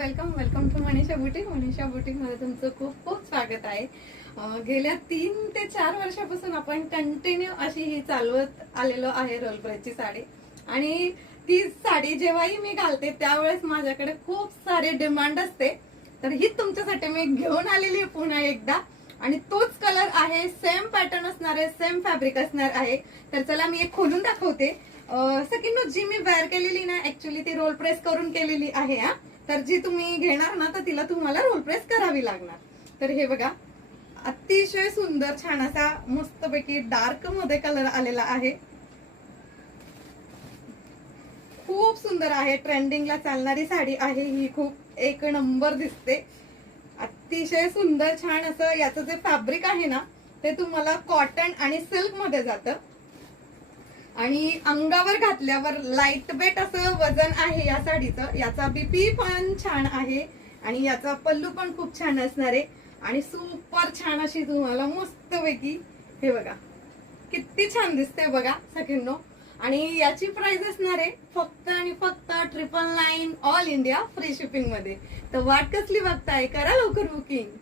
Welcome welcome to Manisha boutique मध्ये तुमचं खूप खूप स्वागत आहे। गेल्या 3 ते 4 वर्षापासून आपण कंटिन्यू अशी ही चालवत आलेलो आहे रोल प्रेसची साडी। आणि ती साडी जेव्हाही मी घालते त्यावेळेस माझ्याकडे खूप सारे डिमांड असते, तर ही तुमच्यासाठी मी घेऊन आलेली आहे पुन्हा एकदा। आणि तोच कलर आहे, सेम पॅटर्न असणार आहे, सेम फॅब्रिक असणार आहे। तर चला मी एक खोलून दाखवते। सेकंड जी मी वेअर केलेली ना, ऍक्च्युली ती रोल प्रेस करून केलेली आहे हा। तर जी तुम्ही घेणार ना तर तिला तुम्हाला रोल प्रेस करावी लागणार। तर हे बघा, अतिशय सुंदर छान असा मस्तपैकी डार्क मध्ये कलर आलेला आहे। खूप सुंदर आहे, ट्रेंडिंगला चालणारी साडी आहे ही, खूप एक नंबर दिसते। अतिशय सुंदर छान असं याचं जे फॅब्रिक आहे ना ते तुम्हाला कॉटन आणि सिल्क मध्ये जातं आणि अंगावर घातल्यावर लाईट वेट असं वजन आहे या साडीचं। याचा बीपी पण छान आहे आणि याचा पल्लू पण खूप छान असणार आहे आणि सुपर छान अशी तुम्हाला मस्तपैकी हे बघा किती छान दिसते बघा सखींनो। आणि याची प्राइस असणार आहे फक्त आणि फक्त 999 ऑल इंडिया फ्री शिपिंग मध्ये। तर वाट कसली बघताय, करा लवकर बुकिंग।